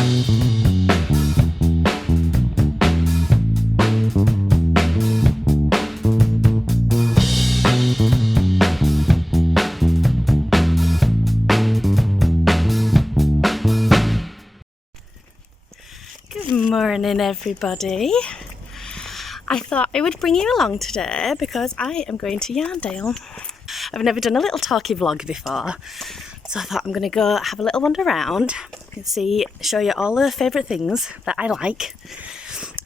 Good morning, everybody. I thought I would bring you along today because I am going to Yarndale. I've never done a little talkie vlog before, so I thought I'm going to go have a little wander around and show you all the favourite things that I like.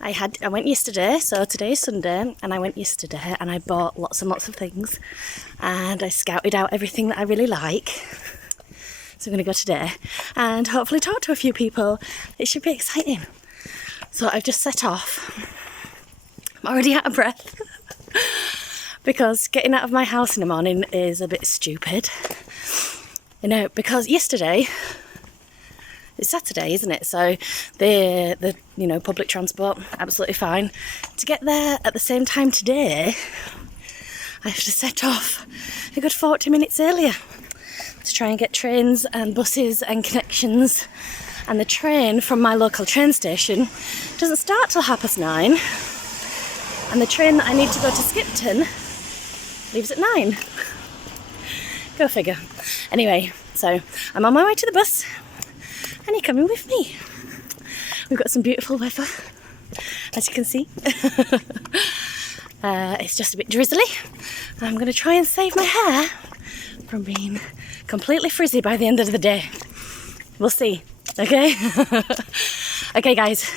I went yesterday, so today's Sunday, and I went yesterday and I bought lots and lots of things and I scouted out everything that I really like. So I'm going to go today and hopefully talk to a few people. It should be exciting. So I've just set off. I'm already out of breath because getting out of my house in the morning is a bit stupid. You know, because yesterday, it's Saturday, isn't it? So the public transport, absolutely fine. To get there at the same time today, I have to set off a good 40 minutes earlier to try and get trains and buses and connections. And the train from my local train station doesn't start till 9:30. And the train that I need to go to Skipton leaves at 9. Go figure. Anyway, so I'm on my way to the bus and you're coming with me. We've got some beautiful weather, as you can see. It's just a bit drizzly. I'm going to try and save my hair from being completely frizzy by the end of the day. We'll see, okay? Okay guys,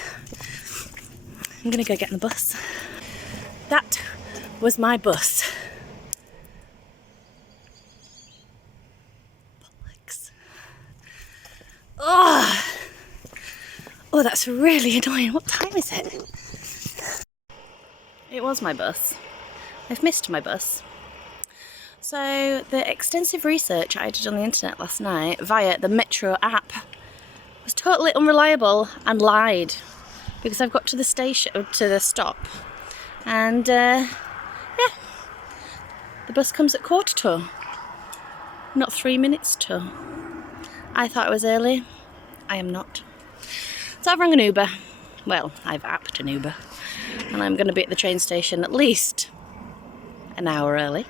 I'm gonna go get on the bus. That was my bus. Oh, that's really annoying. What time is it? It was my bus. I've missed my bus. So the extensive research I did on the internet last night via the Metro app was totally unreliable and lied, because I've got to the stop, and yeah, the bus comes at 2:15, not 3 minutes to. I thought it was early. I am not. So I've rung an Uber. Well, I've apped an Uber, and I'm going to be at the train station at least an hour early.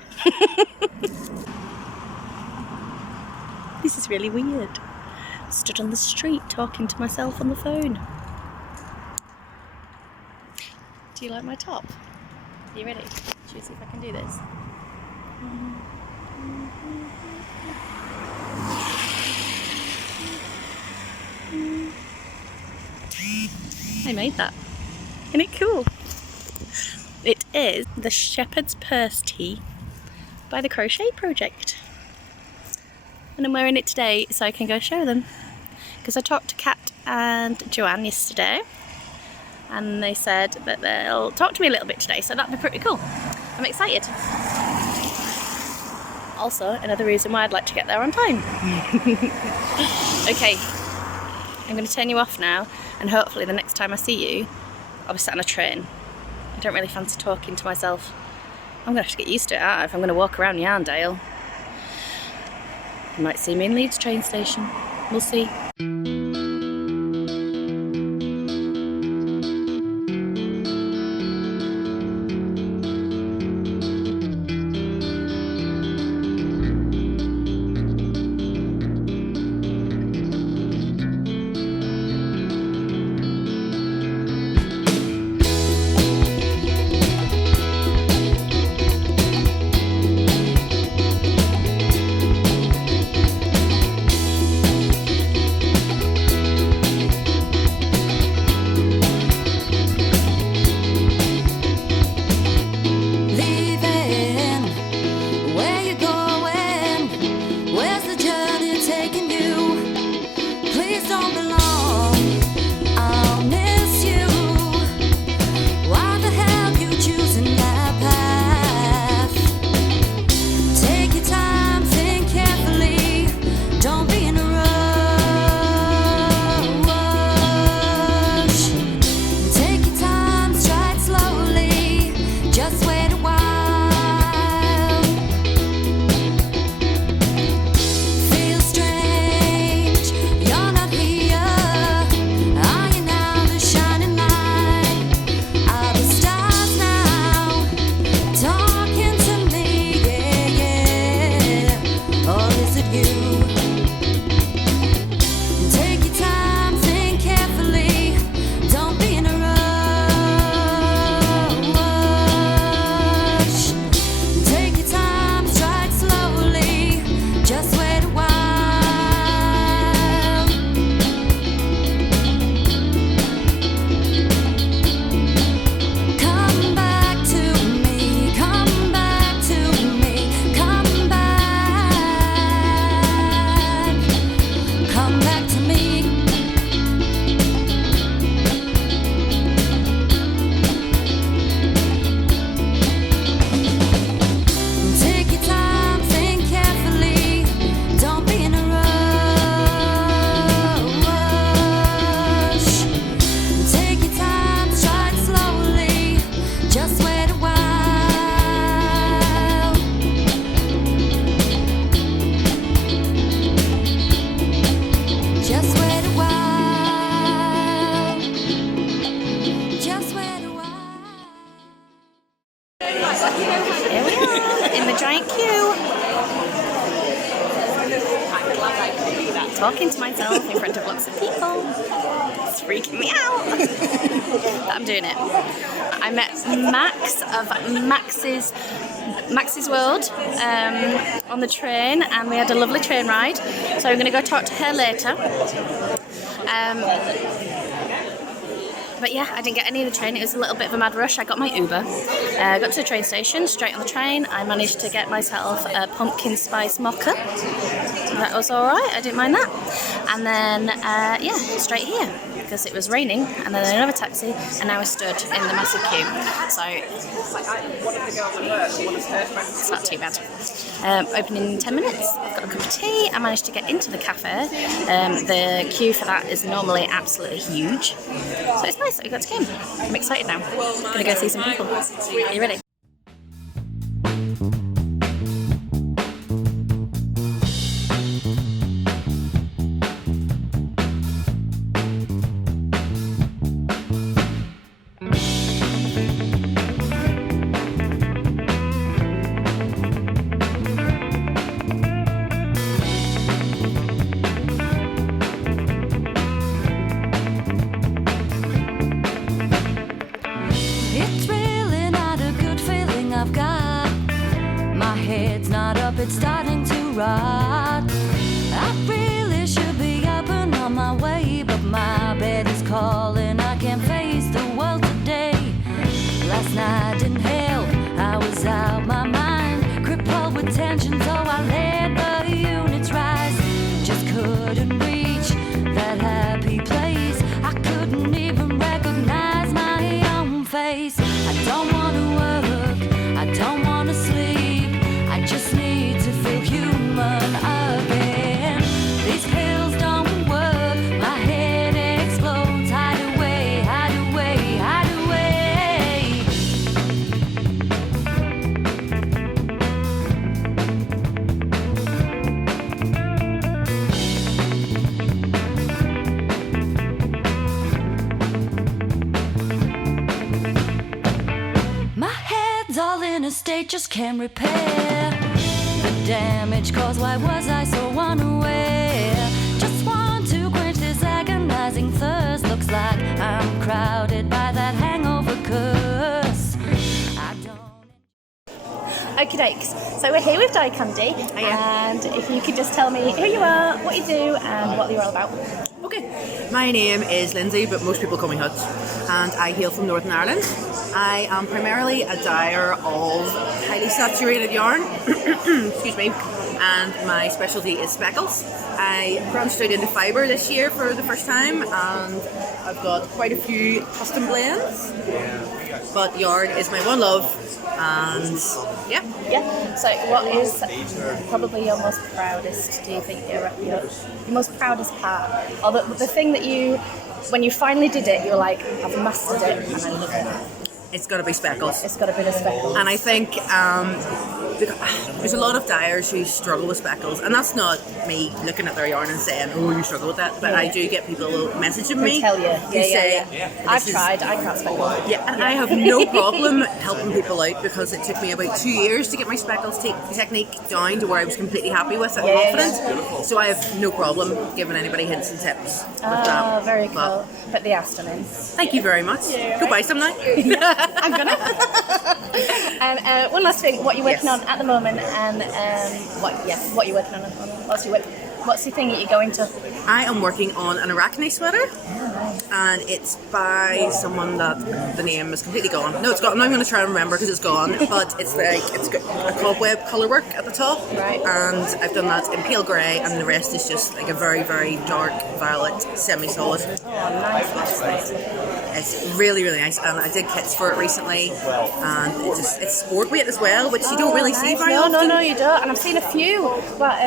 This is really weird. Stood on the street talking to myself on the phone. Do you like my top? Are you ready? Should we see if I can do this? I made that. Isn't it cool? It is the Shepherd's Purse tee by the Crochet Project. And I'm wearing it today so I can go show them. Because I talked to Kat and Joanne yesterday, and they said that they'll talk to me a little bit today, so that'd be pretty cool. I'm excited. Also, another reason why I'd like to get there on time. Okay, I'm going to turn you off now, and hopefully the next time I see you, I'll be sat on a train. I don't really fancy talking to myself. I'm going to have to get used to it, if I'm going to walk around Yarndale. You might see me in Leeds train station. We'll see. talking to myself in front of lots of people. It's freaking me out. But I'm doing it. I met Max of Max's World on the train, and we had a lovely train ride. So I'm going to go talk to her later. But yeah, I didn't get any of the train. It was a little bit of a mad rush. I got my Uber, got to the train station, straight on the train. I managed to get myself a pumpkin spice mocha. That was all right. I didn't mind that. And then, yeah, straight here, because it was raining. And then another taxi, and now I stood in the massive queue. So it's not too bad. Opening in 10 minutes. I've got a cup of tea. I managed to get into the cafe. The queue for that is normally absolutely huge. So it's nice that we got to come. I'm excited now. Gonna go see some people. Are you ready? It's starting to rot. I really should be up and on my way, but my bed is calling. I can't face the world today. Last night didn't help. I was out my mind, crippled with tension, so I let the units rise. Just couldn't reach that happy place. I couldn't even recognize my own face. I don't want to work, I don't want to sleep. I just need to feel human again. These pills don't work, my head explodes. Hide away, hide away, hide away. My head's all in a state, just can't repair the damage caused. Why was I so unaware? Just want to quench this agonizing thirst. Looks like I'm crowded by that hangover curse. I don't. Okie dokes. So we're here with Dye Candy, and if you could just tell me who you are, what you do, and what you're all about. Okay, my name is Lindsay, but most people call me Hut, and I hail from Northern Ireland. I am primarily a dyer of highly saturated yarn, excuse me, and my specialty is speckles. I branched out into fibre this year for the first time, and I've got quite a few custom blends, but yarn is my one love, and yeah. Yeah. So what is probably your most proudest, do you think, your most proudest part? Or the thing that you, when you finally did it, you were like, I've mastered it and I love it. It's got to be speckles. It's got to be the speckles. And I think there's a lot of dyers who struggle with speckles, and that's not me looking at their yarn and saying, oh, you struggle with that, but I do get people messaging me tell you. who say, I've tried, I can't speckle. Yeah, and I have no problem helping people out, because it took me about 2 years to get my speckles technique down to where I was completely happy with it and confident. So I have no problem giving anybody hints and tips with that. Very cool. Put the aston in. Thank you very much. Goodbye some night. I'm gonna. And one last thing, what you're working on at the moment, and what you're working on at the moment. What's the thing that you're going to? I am working on an Arachne sweater, and it's by someone that the name is completely gone. No, it's gone. I'm not going to try and remember because it's gone. But it's got a cobweb colour work at the top, right? And I've done that in pale grey, and the rest is just like a very, very dark violet, semi-solid. Oh, nice. It's really, really nice, and I did kits for it recently, and it's sport weight as well, which you don't really see very often. No, you don't. And I've seen a few, but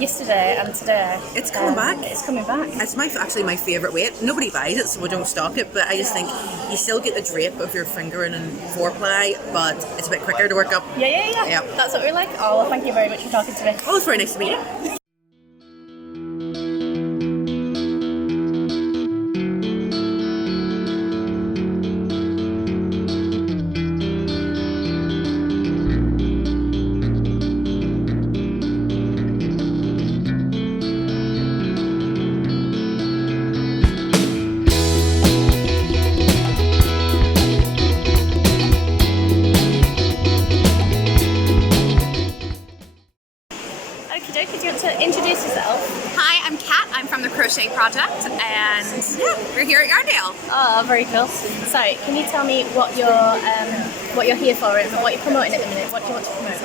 yesterday and today. It's coming back. It's coming back. It's actually my favourite weight. Nobody buys it, so we don't stock it, but I just think you still get the drape of your fingering and four-ply, but it's a bit quicker to work up. Yeah. That's what we like. Oh, well, thank you very much for talking to me. Oh, it's very nice to meet you. And yeah, we're here at Yarndale. Oh, very cool. So, can you tell me what you're here for and what you're promoting at the minute? What do you want to promote?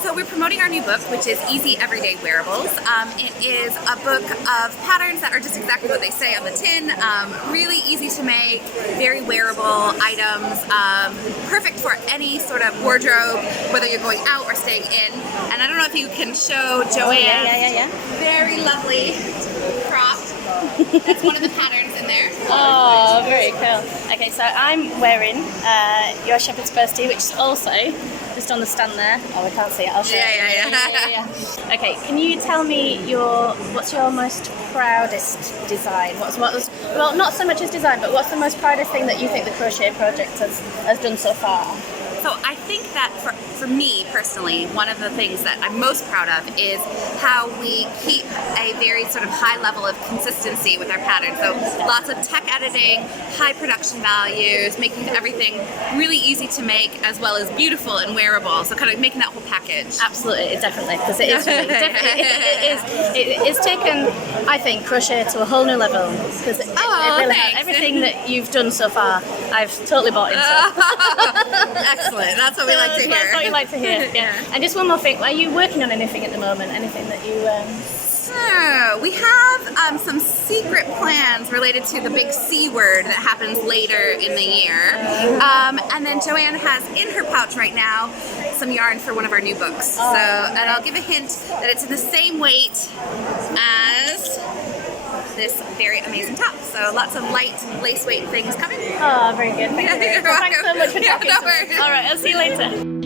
So we're promoting our new book, which is Easy Everyday Wearables. It is a book of patterns that are just exactly what they say on the tin. Really easy to make, very wearable items, perfect for any sort of wardrobe, whether you're going out or staying in. And I don't know if you can show Joanne. Yeah. Very lovely crop. That's one of the patterns in there. Oh, very cool. Okay, so I'm wearing your shepherd's purse tee, which is also just on the stand there. Oh, I can't see it. I'll show it. Yeah. Okay, can you tell me what's your most proudest design? Well, not so much as design, but what's the most proudest thing that you think the Crochet Project has done so far? So I think that for me personally, one of the things that I'm most proud of is how we keep a very sort of high level of consistency with our patterns. So lots of tech editing, high production values, making everything really easy to make as well as beautiful and wearable. So kind of making that whole package. Absolutely, definitely, because it is really, it's taken, I think, crochet to a whole new level, because it really has. Everything that you've done so far, I've totally bought into. Excellent, that's what we like to hear. That's what you like to hear, yeah. And just one more thing, are you working on anything at the moment? Anything that you... So we have some secret plans related to the big C word that happens later in the year. And then Joanne has in her pouch right now some yarn for one of our new books. And I'll give a hint that it's in the same weight as this very amazing top. So lots of light lace weight things coming. Oh, very good. Thanks so much for talking to me. All right, I'll see you later.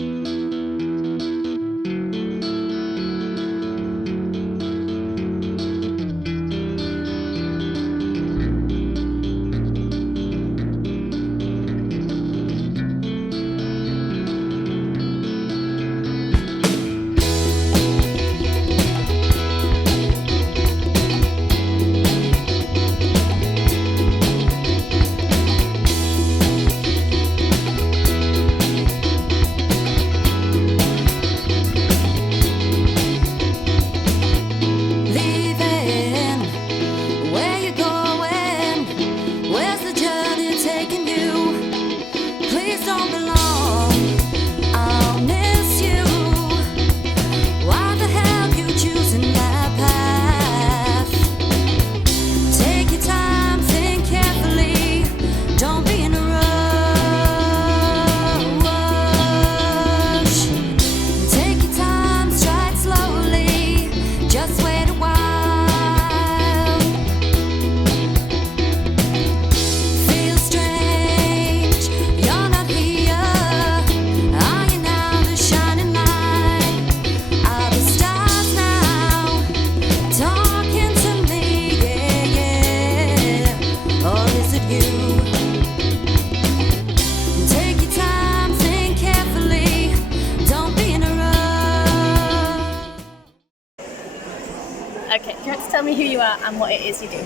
Tell me who you are and what it is you do.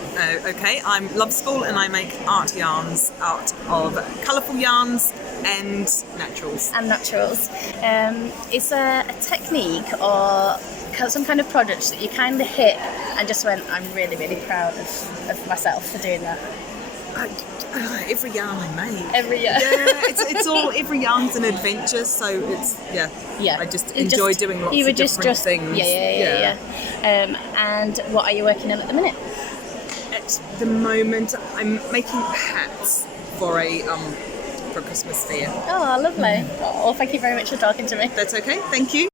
Okay, I'm Love School and I make art yarns out of colourful yarns and naturals. Is there a technique or some kind of project that you kind of hit and just went, I'm really, really proud of myself for doing that? Every yarn I make. Every yarn. Yeah, it's all, every yarn's an adventure, so it's, I just enjoy doing lots of different things. Yeah. And what are you working on at the minute? At the moment, I'm making hats for a Christmas fair. Oh, lovely. Oh, thank you very much for talking to me. That's okay, thank you.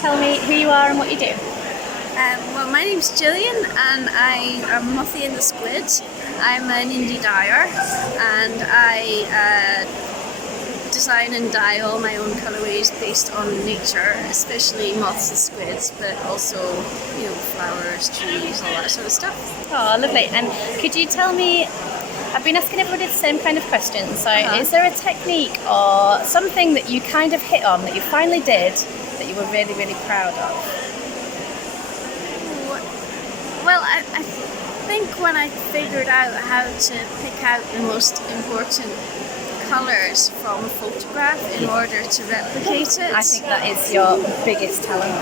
Tell me who you are and what you do. Well, my name's Jillian and I am Muffy and the Squid. I'm an indie dyer and I design and dye all my own colorways based on nature, especially moths and squids, but also, flowers, trees, all that sort of stuff. Oh, lovely. And could you tell me, I've been asking everybody the same kind of question, so is there a technique or something that you kind of hit on that you finally did that you were really, really proud of? Well, I think when I figured out how to pick out the most important colours from a photograph in order to replicate it. I think that is your biggest talent.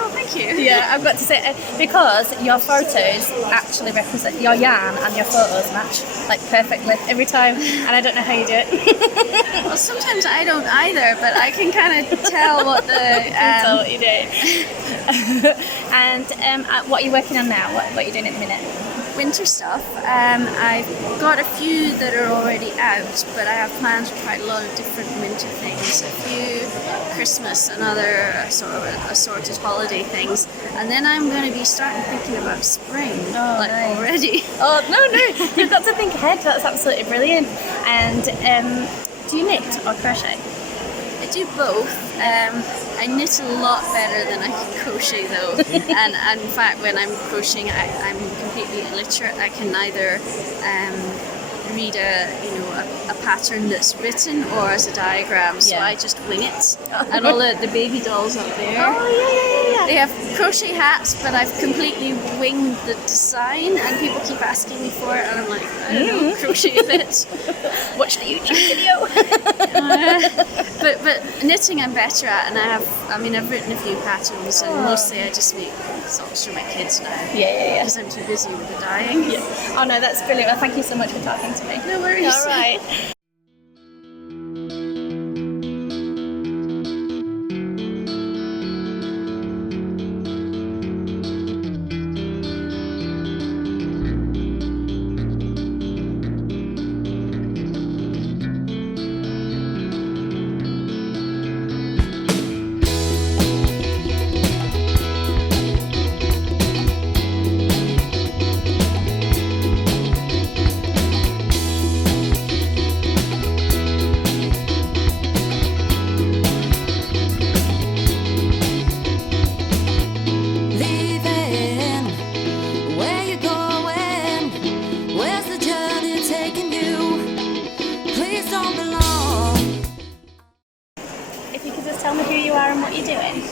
Oh, thank you. Yeah, I've got to say, because your photos actually represent, your yarn and your photos match like perfectly every time, and I don't know how you do it. Well, sometimes I don't either, but I can kind of tell what the... tell what you do. And what are you working on now? What are you doing at the minute? Winter stuff. I've got a few that are already out, but I have plans for quite a lot of different winter things. A few Christmas and other sort of assorted holiday things, and then I'm going to be starting thinking about spring, nice. Already. Oh no, you've got to think ahead. That's absolutely brilliant. And do you knit or crochet? I do both. I knit a lot better than I can crochet though, and in fact when I'm crocheting I'm completely illiterate. I can neither read a pattern that's written or as a diagram, so I just wing it. And all the baby dolls up there, they have crochet hats, but I've completely winged the design, and people keep asking me for it, and I'm like, I don't know, crochet a bit. Watch the YouTube video. But knitting I'm better at, and I've written a few patterns, and mostly I just make socks for my kids now. Yeah. Because I'm too busy with the dyeing. Yeah. Oh no, that's brilliant. Well, thank you so much for talking to me. No worries. All right.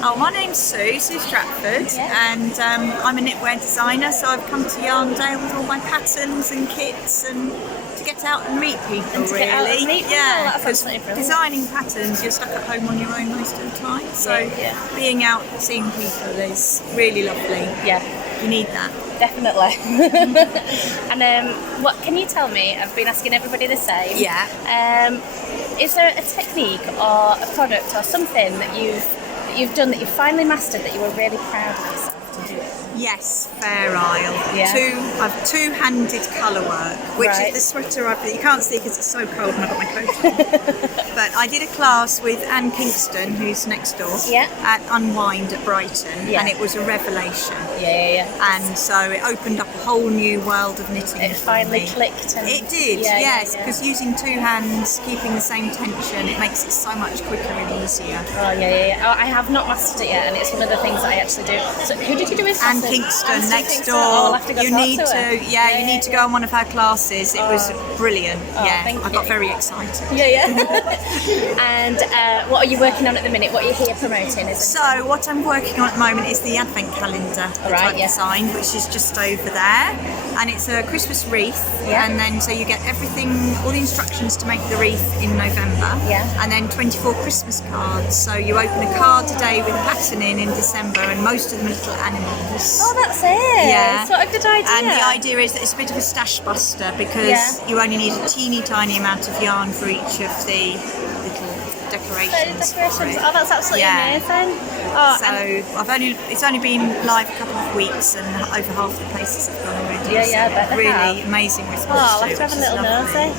Oh, my name's Susan Stratford, and I'm a knitwear designer, so I've come to Yarndale with all my patterns and kits and to get out and meet people, really. Yeah, that's absolutely brilliant. Designing patterns, you're stuck at home on your own most of the time, so being out seeing people is really lovely. Yeah. You need that. Definitely. And what can you tell me? I've been asking everybody the same. Yeah. Is there a technique or a product or something that you've done that you finally mastered that you were really proud of yourself to do? Yes, Fair Isle. Yeah. I've two-handed colour work, which is the sweater you can't see because it's so cold and I've got my coat on. But I did a class with Anne Kingston, who's next door, at Unwind at Brighton, and it was a revelation. Yeah. And so it opened up a whole new world of knitting. It finally clicked. And it did, yes, because using two hands, keeping the same tension, it makes it so much quicker and easier. Oh, yeah. Oh, I have not mastered it yet, and it's one of the things that I actually do. So who did you do with? Anne Kingston, next door. Oh, I'll have to go you need to go on one of her classes. It was brilliant. I got very excited. Yeah. And what are you working on at the minute? What are you here promoting? So what I'm working on at the moment is the advent calendar that I've designed, which is just over there, and it's a Christmas wreath. And then so you get everything, all the instructions to make the wreath in November. And then 24 Christmas cards. So you open a card today with a pattern in December, and most of them are little animals. Oh, that's it. Yeah. It's what a good idea. And the idea is that it's a bit of a stash buster because you only need a teeny tiny amount of yarn for each of the little decorations. Oh, that's absolutely amazing. Oh, so it's only been live a couple of weeks, and over half the places have gone already. Yeah, so really amazing response. Oh, I'll have to have a little nosy.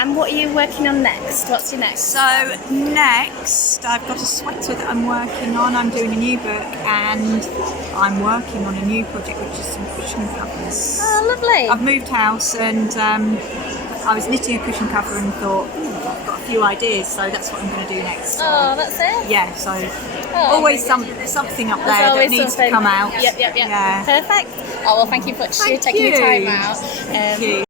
And what are you working on next? What's your next? So next, I've got a sweater that I'm working on. I'm doing a new book, and I'm working on a new project, which is some cushion covers. Oh, lovely. I've moved house, and I was knitting a cushion cover and thought, I've got a few ideas, so that's what I'm going to do next. Oh, that's it. Yeah, so always something up there that needs to come out. Yep. Yeah. Perfect. Oh, well, thank you for taking your time out. Thank you.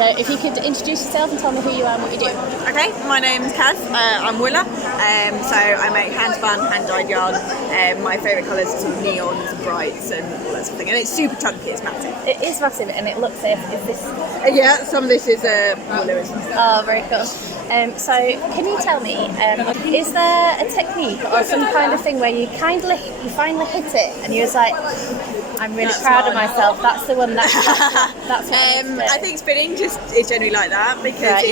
So if you could introduce yourself and tell me who you are and what you do. Okay, my name's Kaz. I'm Willa. So I make hand spun, hand dyed yarn. My favourite colours are sort of neons and brights and all that sort of thing. And it's super chunky. It's massive. It is massive, and it looks is this. Yeah, some of this is Willa. Oh, very cool. So can you tell me, is there a technique or some kind of thing where you finally hit it and you're just like, I'm really proud of myself. That's the one. That's what I think spinning just is generally like that because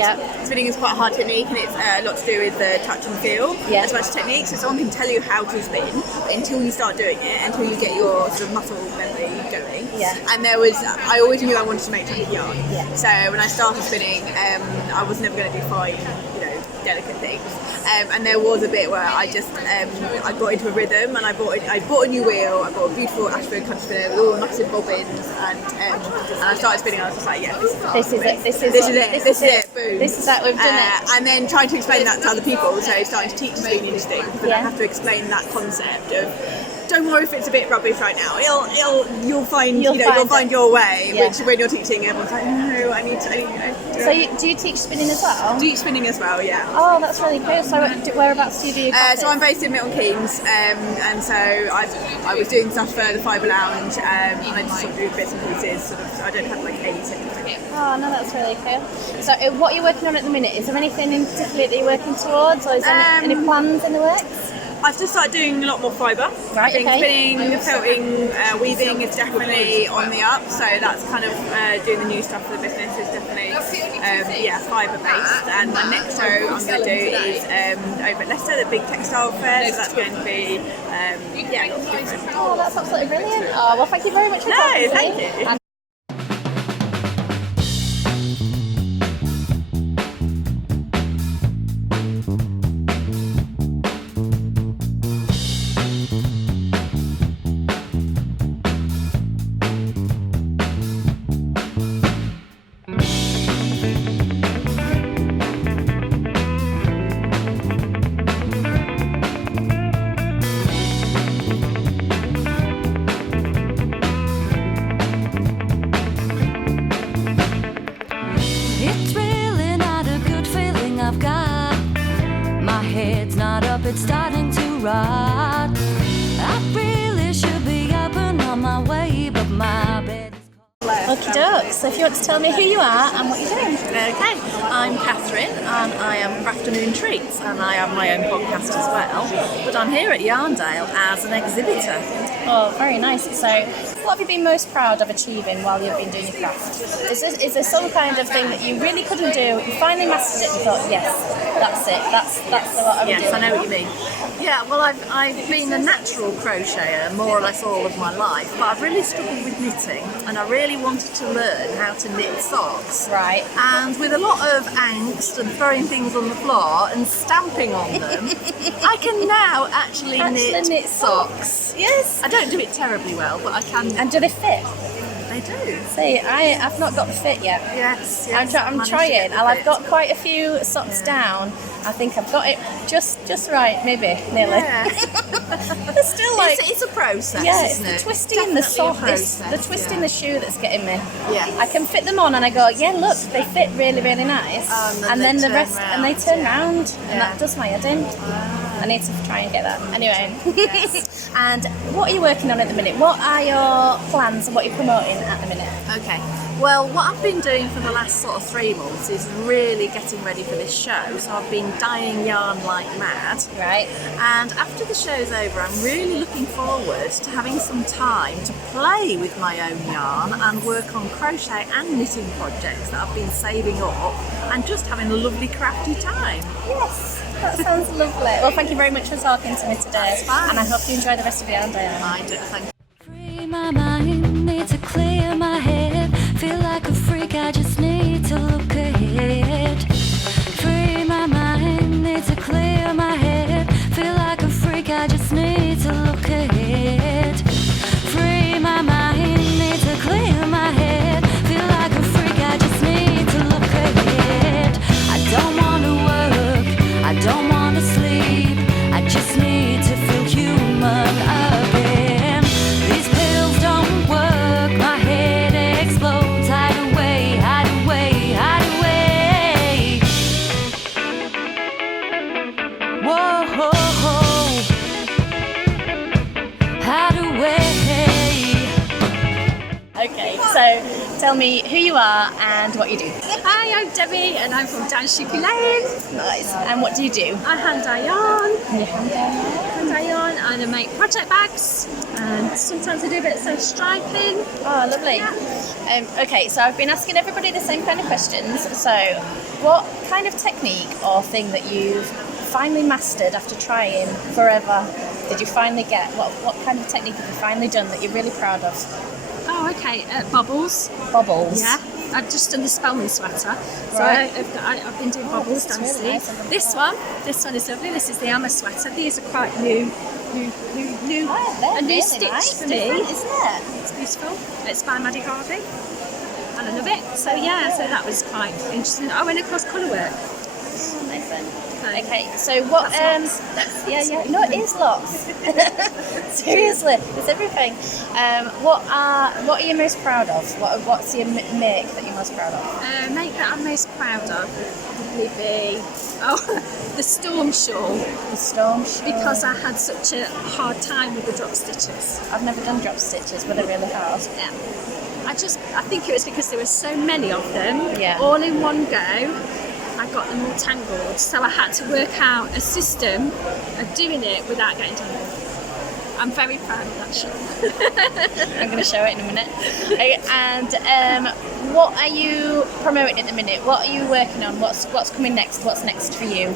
spinning is quite a hard technique and it's a lot to do with the touch and feel as much as technique. So someone can tell you how to spin, but until you start doing it, until you get your sort of muscle memory going. And I always knew I wanted to make chunky yarn. So when I started spinning, I was never going to do fine, delicate things. And there was a bit where I just I got into a rhythm and I bought a new wheel. I bought a beautiful Ashford country spinner with all massive bobbins and I started spinning. I was just like, this is it. Boom. This is that we've done it. And then trying to explain that to other people. So starting to teach is really interesting because then I have to explain that concept of. Don't worry if it's a bit rubbish right now. You'll find your way. Which when you're teaching, everyone's like, no, I need to. So do you teach spinning as well? Do spinning as well, yeah. Oh, that's really cool. So whereabouts do you do your classes? So I'm based in Milton Keynes, and so I was doing stuff for the Fibre Lounge, and I just sort of do bits and pieces. Sort of, I don't have like any technique. Oh no, that's really cool. So what are you working on at the minute? Is there anything in particular that you're working towards, or is there any plans in the works? I've just started doing a lot more fibre. Right, I think spinning, felting, weaving is definitely on the up. So that's kind of doing the new stuff for the business is definitely fibre based. And my next show I'm going to do is over at Leicester, the big textile fair. So that's going to be lots of different. Oh, that's absolutely brilliant. Oh well, thank you very much for talking to me. Thank you. It's starting to rot. I really should be up and on my way, but my bed is cold. Okie doke. So if you want to tell me who you are and what you're doing. Okay, I'm Catherine and I am Crafternoon Treats and I have my own podcast as well, but I'm here at Yarndale as an exhibitor. Oh, very nice. So what have you been most proud of achieving while you've been doing your craft? Is there some kind of thing that you really couldn't do, you finally mastered it and thought, yes, That's it. That's what I'm doing. Yes, I know what you mean. Yeah, well, I've been a natural crocheter more or less all of my life, but I've really struggled with knitting, and I really wanted to learn how to knit socks. Right. And with a lot of angst and throwing things on the floor and stamping on them, I can now actually knit socks. Yes. I don't do it terribly well, but I can. And do they fit? They do. See, I've not got the fit yet. Yes. I'm trying. I've got quite a few socks down. I think I've got it just right, maybe, nearly. Yeah. It's still like it's a process, yeah, isn't it's it? the twisting in the Definitely a sock, it's the process, twist in yeah. the shoe that's getting me. Yeah. I can fit them on and I go, yeah, look, they fit really, really nice. And then the they rest, turn and they round, turn yeah. round, and Yeah. that does my head in. I need to try and get that. Anyway, Yes. and what are you working on at the minute? What are your plans and what are you promoting at the minute? Okay. Well, what I've been doing for the last sort of 3 months is really getting ready for this show. So I've been dyeing yarn like mad. Right. And after the show's over, I'm really looking forward to having some time to play with my own yarn and work on crochet and knitting projects that I've been saving up and just having a lovely crafty time. Yes, that sounds lovely. Well, thank you very much for talking to me today. That's fine. And I hope you enjoy the rest of your day. I do. Thank you. Free my mind, need to clear my head. Feel like a freak, I just need to look ahead. Free my mind, need to clear my head. Feel like a freak, I just need to look ahead. Free my mind, need to clear my head. Feel like a freak, I just need to look ahead. I don't want to work, I don't want to sleep. I just need to feel human again. These pills don't work, my head explodes. Hide away, hide away, hide away. Whoa, hide away. Okay, so tell me who you are and what you do. Hi, I'm Debbie and I'm from Downshooky Lane. Nice. And what do you do? I hand dye yarn. Hand dye yarn and I make project bags and sometimes I do a bit of self striping. Oh, lovely. Okay, so I've been asking everybody the same kind of questions. So, what kind of technique or thing that you've finally mastered after trying forever did you finally get? What kind of technique have you finally done that you're really proud of? Oh, okay, bobbles. Bobbles. Yeah, I've just done the Spellman sweater. So Right. I've been doing bobbles this down is the really sleeve. nice. This one is lovely. This is the Amma sweater. These are quite new Oh, they're a new really stitch nice, for me. different, isn't it? It's beautiful. It's by Maddie Harvey. And I love it. So yeah, so that was quite interesting. Oh, and of course colour work. Oh, nice one. So, Okay, so what? Yeah. No, it is lots. Seriously, it's everything. What are you most proud of? What's your make that you're most proud of? make that I'm most proud of would probably be the storm shawl, The storm shawl. because I had such a hard time with the drop stitches. I've never done drop stitches, but they're really hard. Yeah. I think it was because there were so many of them, Yeah. all in one go. I got them all tangled, so I had to work out a system of doing it without getting tangled. I'm very proud of that shawl. I'm going to show it in a minute. And what are you promoting at the minute? What are you working on? What's coming next? What's next for you?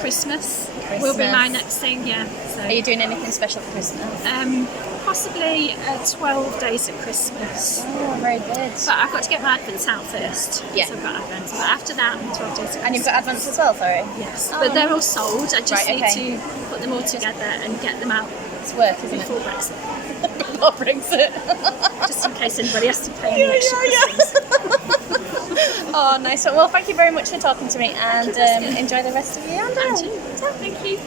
Christmas will be my next thing, yeah. So, Are you doing anything special for Christmas? possibly 12 days of Christmas. Oh, very good. But I've got to get my advents out first. Yeah. So I've got advents. But after that, 12 days of Christmas. And you've got advents as well, sorry? Yes. Oh, But they're all sold. I just Right, need okay. to put them all together and get them out It's work, isn't before it? Brexit. Before Brexit. Just in case anybody has to pay me extra for things. Oh, nice one. Well, thank you very much for talking to me and enjoy the rest of your Yarndale. Thank you.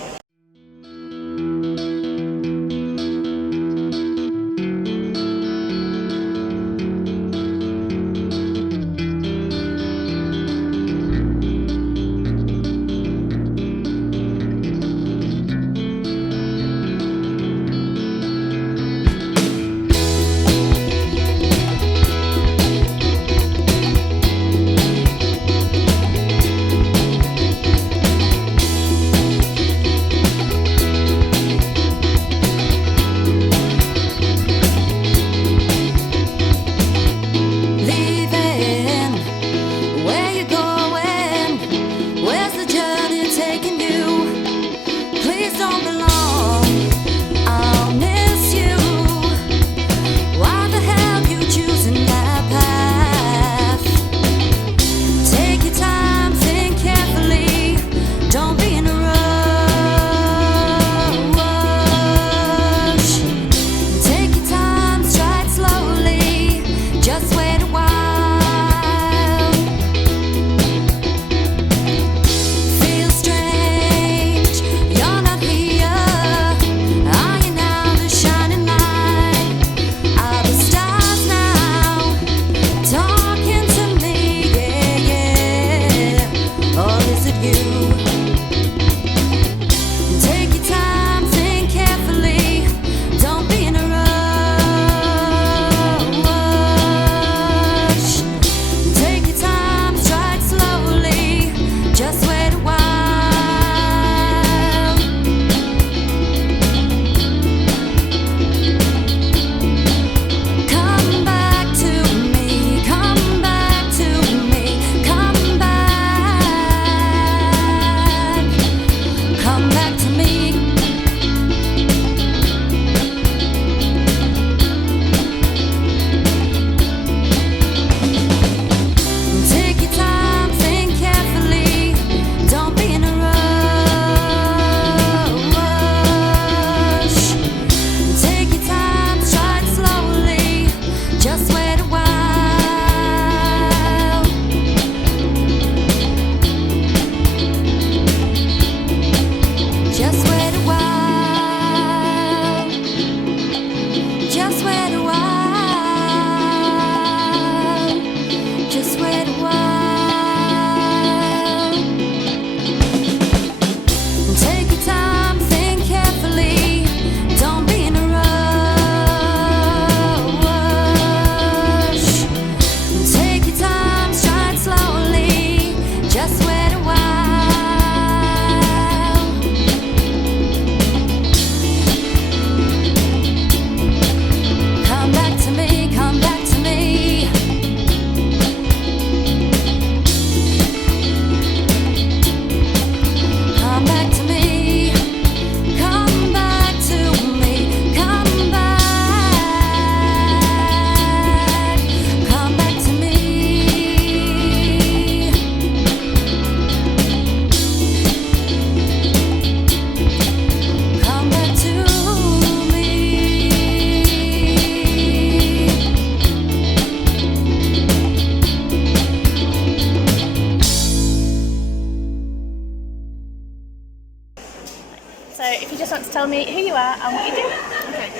So if you just want to tell me who you are and what you do. Okay,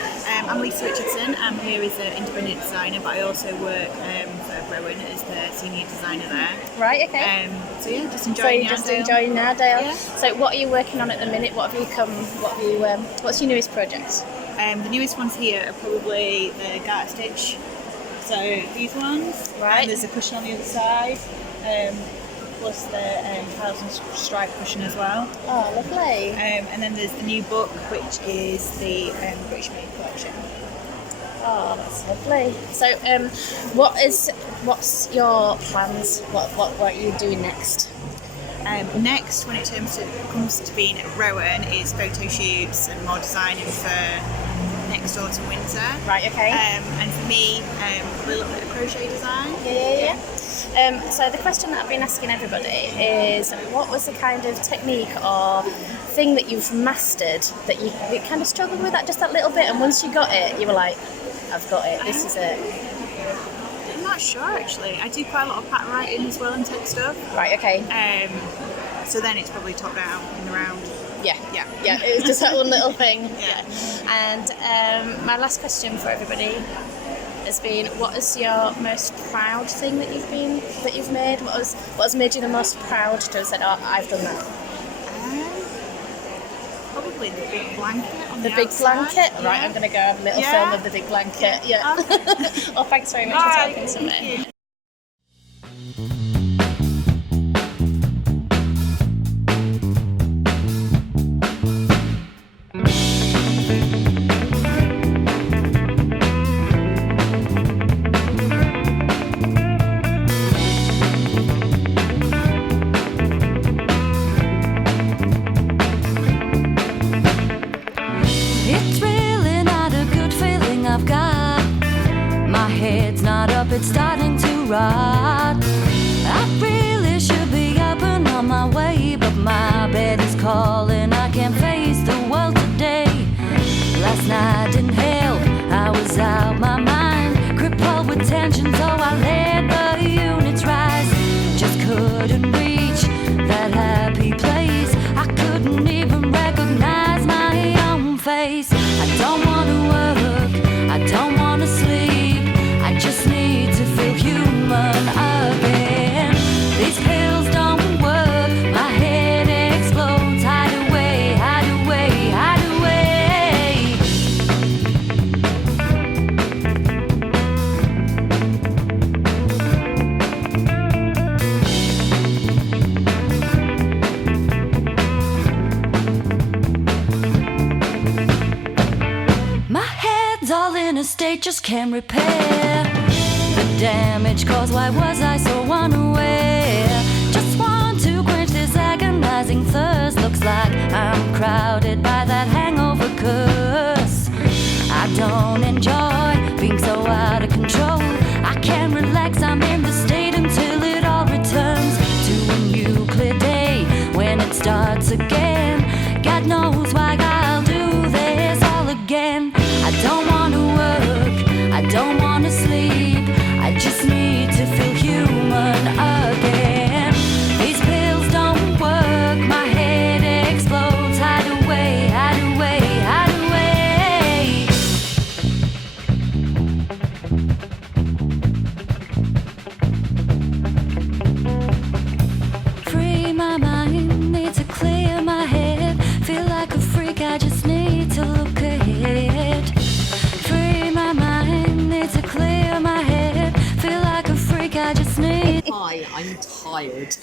I'm Lisa Richardson. I'm here as an independent designer, but I also work for Rowan as the senior designer there. Right, okay. So yeah, just enjoying Just Yarndale. enjoying Yarndale. Yeah. So what are you working on at the minute? What's your newest project? The newest ones here are probably the garter stitch. So these ones, Right. And there's a cushion on the other side, plus the thousand stripe cushion as well. Oh, lovely. And then there's the new book, which is the British Made collection. Oh, that's lovely. So, what's your plans? What are you doing next? Next, when it comes to being at Rowan, is photo shoots and more designing for next autumn winter. Right, okay. And for me, probably a little bit of crochet design. Yeah. So the question that I've been asking everybody is, what was the kind of technique or thing that you've mastered that you kind of struggled with just that little bit, and once you got it, you were like, I've got it, this is it. I'm not sure actually. I do quite a lot of pattern writing as well and tech stuff. Right, okay. So then it's probably top down in the round. Yeah, it was just that one little thing. Yeah. And my last question for everybody has been, what is your most proud thing that you've made? What has made you the most proud to have said, oh, I've done that? Probably the big blanket on the big outside. Blanket? Yeah. Right, I'm going to go have a little Yeah. film of the big blanket. Yeah. Okay. Well, thanks very much for talking to me. It's really not a good feeling I've got. My head's not up, it's starting to rot. I really should be up and on my way, but my bed is calling. I can't face the world today. Last night didn't help, I was out my mind, crippled with tension, so I let the units rise. Just couldn't reach that happy place. I couldn't even recognize my own face. I don't wanna work, I don't wanna sleep, I just need to feel human again. These pills don't work, my head explodes. Hide away, hide away, hide away. My head's all in a state, just can't repair the damage caused. Why was I so unaware? Just want to quench this agonizing thirst. Looks like I'm crowded by that hangover curse. I don't enjoy being so out of control. I can't relax, I'm in the state until it all returns to a nuclear day when it starts again. God knows why I'll do this all again. I don't wanna work, I don't wanna sleep, I just need to feel human again. These pills don't work, my head explodes. Hide away, hide away, hide away. Free my mind, need to clear my head. Feel like a freak, I just need to look ahead. Free my mind, need to clear my head. Feel like a freak, I just need. Hi, I'm tired.